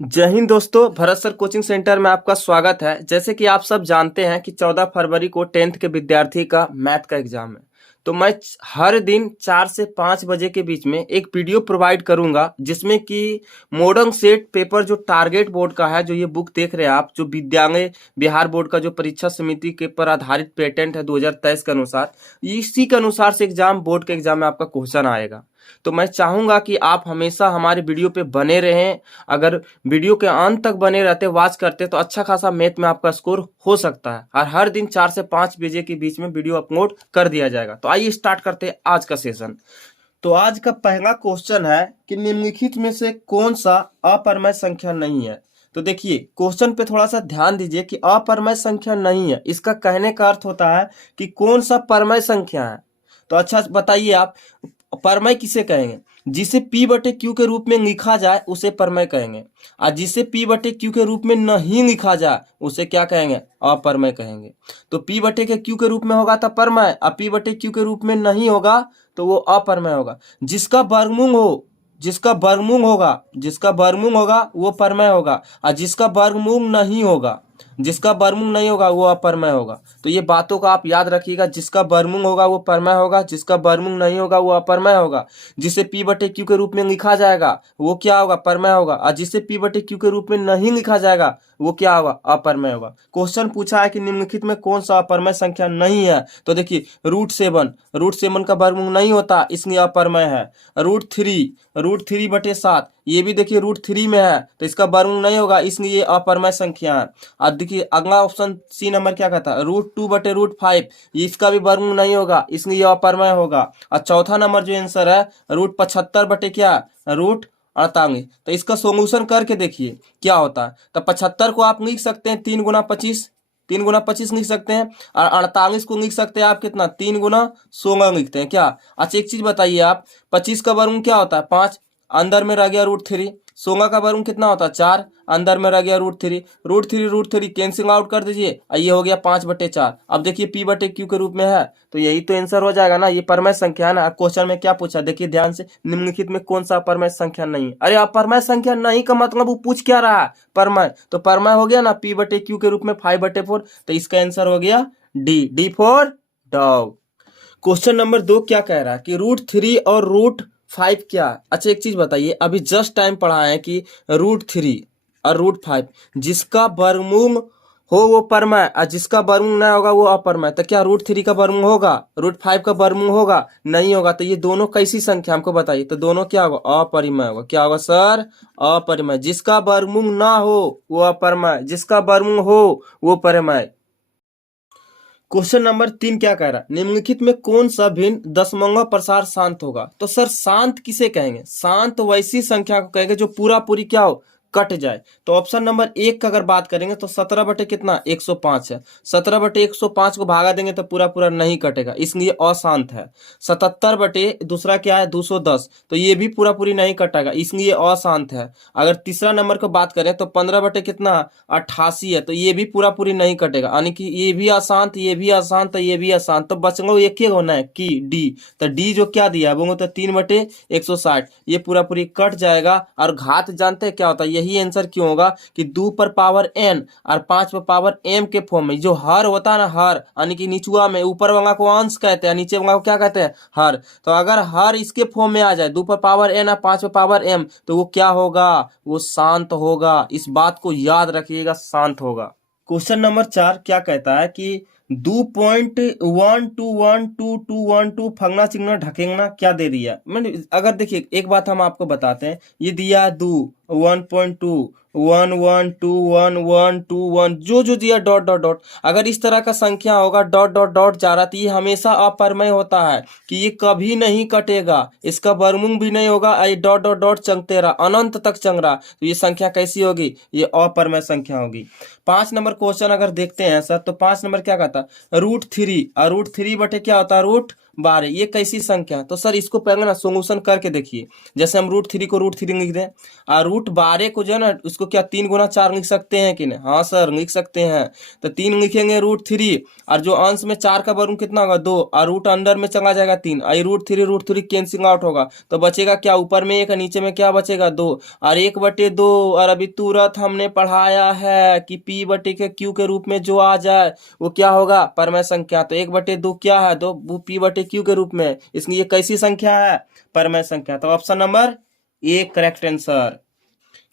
जय हिंद दोस्तों, Bharat sir coaching centre में आपका स्वागत है। जैसे कि आप सब जानते हैं कि 14 फरवरी को 10th के विद्यार्थी का मैथ का एग्जाम है। तो मैं हर दिन 4 से 5 बजे के बीच में एक वीडियो प्रोवाइड करूंगा जिसमें कि मॉडर्न सेट पेपर जो टारगेट बोर्ड का है, जो ये बुक देख रहे हैं आप, जो विद्यांग बिहार बोर्ड का जो परीक्षा समिति के पर आधारित पेटेंट है 2023 के अनुसार, इसी के अनुसार से एग्जाम बोर्ड के एग्जाम में आपका क्वेश्चन आएगा। तो मैं चाहूंगा कि आप हमेशा हमारे वीडियो पे बने रहें। अगर वीडियो के अंत तक बने रहते, वॉच करते, तो अच्छा खासा मैथ में आपका स्कोर हो सकता है। और हर दिन 4 से 5 बजे के बीच में वीडियो अपलोड कर दिया जाएगा। तो आइए स्टार्ट करते हैं आज का सेशन। तो आज का पहला क्वेश्चन है कि निम्नलिखित में से कौन सा अपरमेय संख्या नहीं है। तो देखिए, क्वेश्चन पे थोड़ा सा ध्यान दीजिए कि अपरमेय संख्या नहीं है, इसका कहने का अर्थ होता है कि कौन सा परमय संख्या है। तो अच्छा बताइए आप, परमय किसे कहेंगे? जिसे P बटे क्यू के रूप में लिखा जाए उसे परमय कहेंगे, और जिसे P बटे क्यू के रूप में नहीं लिखा जाए उसे क्या कहेंगे? अपरमय कहेंगे। तो P बटे के क्यू के रूप में होगा तो परमय, और P बटे क्यू के रूप में नहीं होगा तो वो अपरमय होगा। जिसका वर्गमूल हो, जिसका वर्गमूल होगा वो परमय होगा, और जिसका वर्गमूल नहीं होगा, वो अपरमय होगा। तो ये बातों का आप याद रखिएगा, जिसका वर्गमूल होगा वो परमय होगा, जिसका वर्गमूल नहीं होगा वो अपरमय होगा। जिसे P बटे क्यू के रूप में लिखा जाएगा वो क्या होगा? परमय होगा, और जिसे P बटे क्यू के रूप में नहीं लिखा जाएगा वो क्या होगा? अपरमय होगा। क्वेश्चन पूछा है कि निम्नलिखित में कौन सा अपरमय संख्या नहीं है। तो देखिए, रूट 7 का वर्गमूल नहीं होता, इसलिए अपरमय है। रूट थ्री बटे 7, ये भी देखिए रूट 3 में है, तो इसका वर्गमूल नहीं होगा, इसलिए ये अपरमय संख्या है। अब देखिए अगला ऑप्शन सी नंबर क्या कहता है? रूट 2 बटे रूट 5, इसका भी वर्गमूल नहीं होगा, इसलिए ये अपरमय होगा। और चौथा नंबर जो आंसर है, रूट 75 बटे क्या? रूट 48। तो इसका सोल्यूशन करके देखिए क्या होता है। तो 75 को आप लिख सकते हैं 3 गुना 25, 3 गुना 25 लिख सकते हैं, और 48 को लिख सकते हैं आप कितना? 3 गुना 16 लिखते हैं क्या? अच्छा एक चीज बताइए आप, 25 का वर्गमूल क्या होता है? 5, अंदर में रह गया रूट 3। 16 का वर्गमूल कितना होता है? 4, अंदर में रह गया root 3। Root three cancel out कर दीजिए, और ये हो गया 5/4। अब देखिए P बटे क्यू के रूप में है, तो यही तो आंसर हो जाएगा ना। ये परमय संख्या है ना। क्वेश्चन में क्या पूछा, देखिए ध्यान से, निम्नलिखित में कौन सा परमय संख्या नहीं है। अरे अपरमय संख्या नहीं का मतलब वो पूछ क्या रहा है? परमय। तो परमय हो गया ना P बटे क्यू के रूप में 5/4। तो इसका आंसर हो गया D for dog. Question number 2 क्या कह रहा है कि रूट 3 और रूट 5 क्या है? अच्छा एक चीज बताइए, अभी जस्ट टाइम पढ़ा है कि रूट 3 और रूट 5 जिसका वर्गमूल हो वो परमय, और जिसका वर्गमूल नहीं होगा वो अपरमय। तो क्या रूट 3 का वर्गमूल होगा? रूट 5 का वर्गमूल होगा? नहीं होगा। तो ये दोनों कैसी संख्या हमको बताइए। तो दोनों क्या होगा? अपरिमेय होगा। क्या होगा सर? अपरिमेय। जिसका वर्गमूल ना हो वो अपरमय, जिसका वर्गमूल हो वो परमय। क्वेश्चन नंबर 3 क्या कह रहा है? निम्नलिखित में कौन सा भिन्न दशमलव प्रसार शांत होगा? तो सर शांत किसे कहेंगे? शांत वैसी संख्या को कहेंगे जो पूरा पूरी क्या हो? कट जाए। तो ऑप्शन नंबर 1 का अगर बात करेंगे तो 17 बटे कितना? 105 है। 17 बटे 105 को भागा देंगे तो पूरा पूरा नहीं कटेगा, इसलिए अशांत है। 77 बटे दूसरा क्या है? 210, तो ये भी पूरा पूरी नहीं कटेगा, इसलिए अशांत है। अगर तीसरा नंबर को बात करें तो 15 बटे कितना? 88 है, तो ये भी पूरा पूरी नहीं कटेगा, यानी कि ये भी अशांत, ये भी अशांत, ये भी अशांत। तो बचेगा एक ही होना है कि डी। तो डी जो क्या दिया है वो तो 3/160, ये पूरा पूरी कट जाएगा। और घात जानते हैं क्या होता है? यही आंसर क्यों होगा कि 2 पर पावर n और 5 पर पावर m के फॉर्म में जो हर होता है ना, हर यानी कि निचुआ में, ऊपर वाला को अंश कहते हैं, नीचे वाला को क्या कहते हैं? हर। तो अगर हर इसके फॉर्म में आ जाए, 2 पर पावर n और 5 पर पावर m, तो वो क्या होगा? वो शांत होगा। इस बात को याद रखिएगा, शांत होगा। क्वेश्चन नंबर 4 क्या कहता है कि 2.121212 फंगना चिंगना ढकेंगना क्या दे दिया? मैंने अगर देखिए एक बात हम आपको बताते हैं, ये दिया 2, 1.2, 1 1 2 1 1 2 1, जो जो दिया डॉट डॉट डॉट। अगर इस तरह का संख्या होगा डॉट डॉट डॉट जा रहा, तो ये हमेशा अपरमय होता है कि ये कभी नहीं कटेगा, इसका वर्गमूल भी नहीं होगा, ये डॉट डॉट डॉट चंगते रहा, अनंत तक चंग रहा। तो ये संख्या कैसी होगी? ये अपरमय संख्या होगी। 5 नंबर क्वेश्चन अगर देखते हैं सर, तो 5 नंबर क्या कहता है? रूट 3 और रूट 3 बटे क्या होता है? 12, ये कैसी संख्या है? तो सर इसको पहले ना सोल्यूशन करके देखिए। जैसे हम √3 को √3 लिख दें और √12 को जो है ना उसको क्या 3 × 4 लिख सकते हैं कि नहीं? हाँ सर लिख सकते हैं। तो 3 लिखेंगे √3 और जो अंश में 4 का वर्ग कितना होगा 2 और रूट अंदर में चला जाएगा 3 और √3 कैंसिल आउट होगा तो बचेगा क्या? ऊपर में 1 नीचे में क्या बचेगा 2 और 1/2। और अभी तुरंत हमने पढ़ाया है कि P/Q के रूप में जो आ जाए वो क्या होगा? परमेय संख्या। तो 1/2 क्या है? तो वो P/Q के रूप में, इसलिए ये कैसी संख्या है? परमेय संख्या। तो option number A correct answer.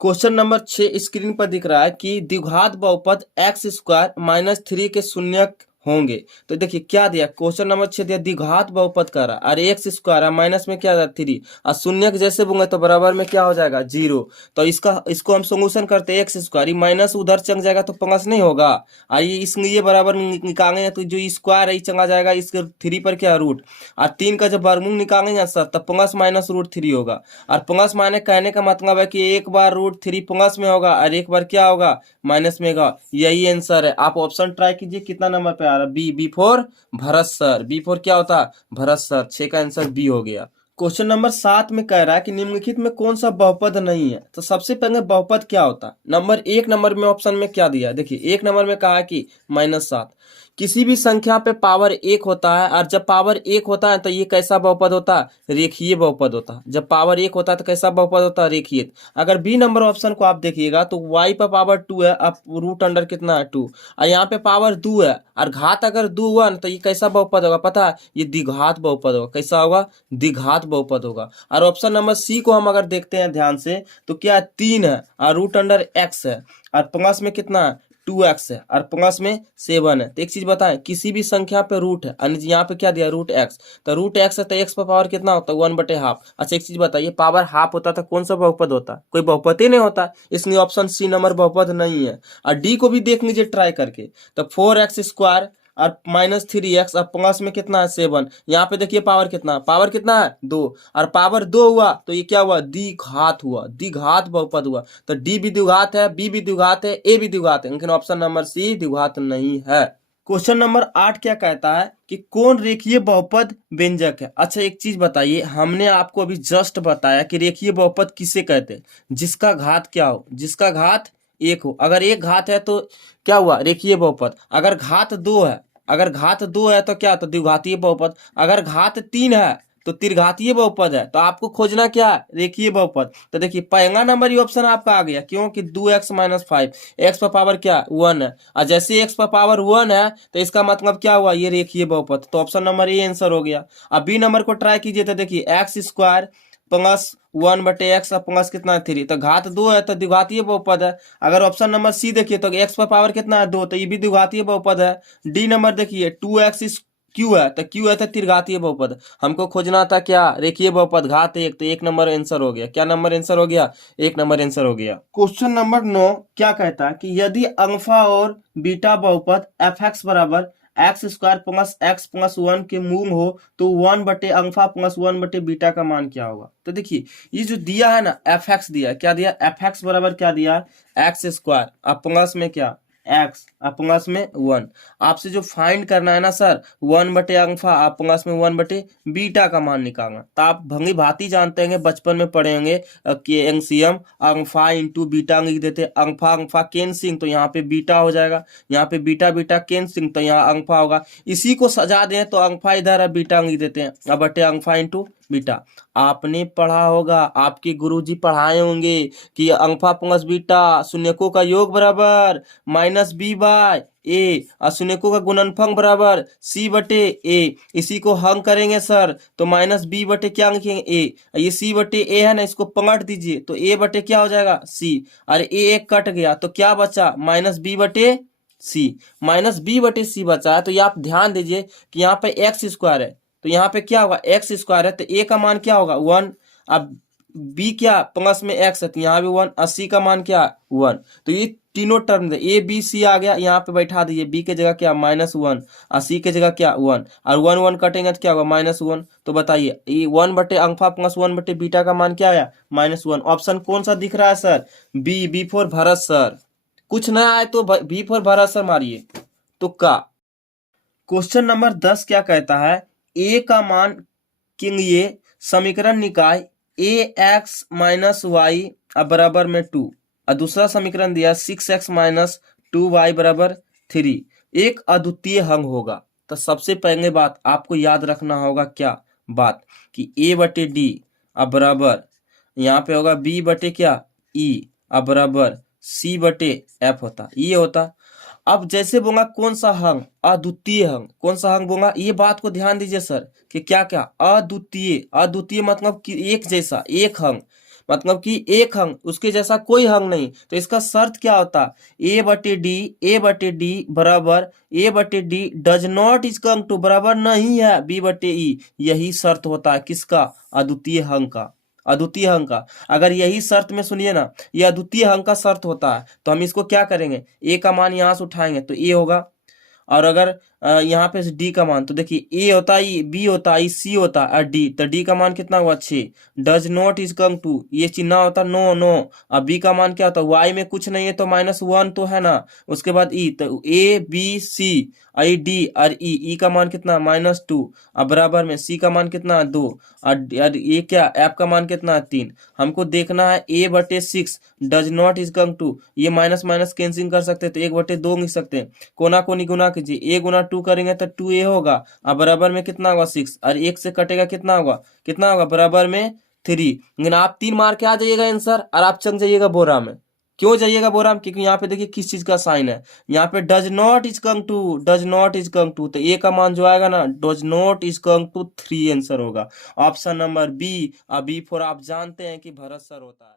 Question number 6 screen पर दिख रहा है कि द्विघात बहुपद x² - 3 के शून्यक होंगे। तो देखिए क्या दिया, क्वेश्चन नंबर 6 दिया द्विघात बहुपद कर रहा है, अरे x² माइनस में क्या 3 और शून्यक जैसे बोंगे तो बराबर में क्या हो जाएगा 0। तो इसको हम सोल्यूशन करते हैं x², माइनस उधर चल जाएगा तो प्लस नहीं होगा। आइए इसलिए बराबर निकालेंगे तो जो स्क्वायर है चला जाएगा इसके 3 पर क्या रूट और 3 का जब वर्गमूल निकालेंगे सर तब प्लस माइनस √3 होगा। और प्लस माइनस कहने का मतलब है कि एक बार √3 प्लस में होगा और एक बार क्या होगा माइनस में होगा। यही आंसर है। आप ऑप्शन ट्राई कीजिए कितना नंबर पे आ रहा है। B for Bharat sir. B for क्या होता है? भरत सर। 6 का आंसर बी हो गया। क्वेश्चन नंबर 7 में कह रहा है कि निम्नलिखित में कौन सा बहुपद नहीं है। तो सबसे पहले बहुपद क्या होता है? नंबर 1 नंबर में ऑप्शन में क्या दिया? देखिए 1 नंबर में कहा है कि -7। किसी भी संख्या पे पावर 1 होता है और जब पावर 1 होता है तो ये कैसा बहुपद होता है? रेखीय बहुपद होता है। जब पावर 1 होता है तो कैसा बहुपद होता है? रेखीय। अगर बी नंबर ऑप्शन को आप देखिएगा तो y पर पावर 2 है, अब रूट अंडर कितना है 2 और यहाँ पे पावर 2 है और घात अगर 2 हुआ ना तो ये कैसा बहुपद होगा पता है? ये द्विघात बहुपद होगा। कैसा होगा? द्विघात बहुपद होगा। और ऑप्शन नंबर सी को हम अगर देखते हैं ध्यान से तो क्या 3 है और रूट अंडर x है और प्लस में कितना है 2x है और प्लस में 7 है। तो एक चीज बताएं, किसी भी संख्या पे रूट है, यहाँ पे क्या दिया √x, तो √x है तो x पर पावर कितना होता है 1/2। अच्छा एक चीज बताइए, पावर हाफ होता तो कौन सा बहुपद होता? कोई बहुपद ही नहीं होता, इसलिए ऑप्शन सी नंबर बहुपद नहीं है। और डी को भी देख लीजिए ट्राई करके, तो 4x² और -3x और प्लस में कितना है 7। यहाँ पे देखिए पावर कितना, पावर कितना है 2 और पावर 2 हुआ तो ये क्या हुआ? द्विघात हुआ, द्विघात बहुपद हुआ। तो डी भी द्विघात है, बी भी द्विघात है, ए भी द्विघात है, लेकिन ऑप्शन नंबर सी द्विघात नहीं है। क्वेश्चन नंबर 8 क्या कहता है कि कौन रेखीय बहुपद व्यंजक है? अच्छा एक चीज बताइए, हमने आपको अभी जस्ट बताया कि रेखीय बहुपद किसे कहते हैं? जिसका घात क्या हो? जिसका घात 1 हो। अगर एक घात है तो क्या हुआ? रेखीय बहुपद। अगर घात 2 है, अगर घात 2 है तो क्या? तो द्विघातीय बहुपद। अगर घात 3 है तो त्रिघातीय बहुपद है। तो आपको खोजना क्या? रेखीय बहुपद। तो देखिए पहला नंबर ये ऑप्शन आपका आ गया, क्योंकि 2x - 5, x पर पावर क्या 1 है और जैसे x पर पावर 1 है तो इसका मतलब क्या हुआ? ये रेखीय बहुपद। तो ऑप्शन नंबर ए आंसर हो गया। अब बी नंबर को ट्राई कीजिए तो देखिए x² प्लस 1/x प्लस कितना है 3, तो घात 2 है तो द्विघातीय बहुपद है। अगर ऑप्शन नंबर सी देखिए तो x पर पावर कितना है 2, तो ये भी द्विघातीय बहुपद है। डी नंबर देखिए 2x है तो q है तो त्रिघातीय बहुपद। हमको खोजना था क्या? रेखीय बहुपद घात 1, तो 1 नंबर आंसर हो गया। क्या नंबर आंसर हो गया? 1 नंबर आंसर हो गया। क्वेश्चन नंबर 9 क्या कहता है कि यदि अल्फा और बीटा बहुपद fx बराबर x² प्लस x प्लस 1 के मूल हो तो 1/अल्फा प्लस 1/बीटा का मान क्या होगा? तो देखिए ये जो दिया है ना fx दिया, क्या दिया? fx बराबर क्या दिया? x² अब प्लस में क्या x और प्लस में 1। आपसे जो फाइंड करना है ना सर 1/अल्फा और प्लस में 1/बीटा का मान निकालना। तो आप भली भांति जानते हैं, बचपन में पढ़े होंगे कि एलसीएम अल्फा इंटू बीटा लिख देते। अल्फा अल्फा कैंसिंग तो यहाँ पे बीटा हो जाएगा, यहाँ पे बीटा बीटा कैंसिंग तो यहाँ अल्फा होगा। इसी को सजा दें तो अल्फा इधर है बीटा लिख देते हैं, अब बटे अल्फा इंटू बीटा। आपने पढ़ा होगा, आपके गुरुजी पढ़ाए होंगे कि अल्फा प्लस बीटा शून्यकों का योग बराबर -b/a और शून्यकों का गुणनफल बराबर c/a। इसी को हम करेंगे सर तो -b/ क्या लिखेंगे a, ये c/a है ना, इसको पलट दीजिए तो a/ क्या हो जाएगा c, और a एक कट गया तो क्या बचा? -b/c। -b/c बचा है। तो ये आप ध्यान दीजिए कि यहाँ पे x² है तो यहाँ पे क्या होगा? x² है तो a का मान क्या होगा 1। अब b क्या प्लस में x है तो यहाँ भी 1 और c का मान क्या 1। तो ये तीनों टर्म a b c आ गया, यहाँ पे बैठा दीजिए। b के जगह क्या -1 और c के जगह क्या 1 और 1 1 कटेंगे तो क्या होगा -1। तो बताइए ये 1/अल्फा प्लस 1/बीटा का मान क्या आया? -1। ऑप्शन कौन सा दिख रहा है sir? B for Bharat sir. कुछ नया आए तो बी फॉर भरत सर मारिए तुक्का। क्वेश्चन नंबर 10 क्या कहता है ए का मान किंग ये समीकरण निकाय ए एक्स माइनस वाई बराबर में 2 और दूसरा समीकरण दिया 6x माइनस 2y बराबर 3 एक अद्वितीय अंग होगा। तो सबसे पहले बात आपको याद रखना होगा क्या बात कि a बटे डी बराबर यहाँ पे होगा b बटे क्या ई बराबर c बटे f होता ये होता। अब जैसे बोला कौन सा अंग अद्वितीय अंग, कौन सा अंग बोला ये बात को ध्यान दीजिए सर कि क्या क्या अद्वितीय, अद्वितीय मतलब कि एक जैसा, एक अंग मतलब कि एक अंग उसके जैसा कोई अंग नहीं। तो इसका शर्त क्या होता ए बटे डी बराबर ए बटे D does not equal to बराबर नहीं है बी बटे ई। यही शर्त होता है किसका अद्वितीय अंग का, अद्वितीय अंग का। अगर यही शर्त में सुनिए ना ये अद्वितीय अंग का शर्त होता है तो हम इसको क्या करेंगे ए का मान यहाँ से उठाएंगे तो ए होगा। और अगर यहाँ पे डी का मान तो देखिए ए होता है बी होता है सी होता है और डी, तो डी का मान कितना हुआ 6 does not is come to ये चिन्ह होता नो नो। अब बी का मान क्या होता है वाई में कुछ नहीं है तो -1 तो है ना। उसके बाद ई तो A B C I D और ई का मान कितना -2 अब बराबर में सी का मान कितना 2 और ये क्या एफ का मान कितना 3। हमको देखना है ए बटे 6 does not is come to ये माइनस माइनस कैंसिल कर सकते हैं तो 1 बटे 2 लिख सकते हैं। कोना कोनी गुना कीजिए ए गुना 2 करेंगे तो 2a होगा और बराबर में कितना होगा 6 और 1 से कटेगा कितना होगा बराबर में 3। लेकिन आप 3 मार के आ जाइएगा आंसर और आप चंग जाइएगा बोरा में। क्यों जाइएगा बोरा में क्योंकि यहाँ पे देखिए किस चीज का साइन है यहाँ पे does not is come to तो ए का मान जो आएगा ना does not is come to 3 answer होगा option number B. B for आप जानते हैं कि भरत सर होता है।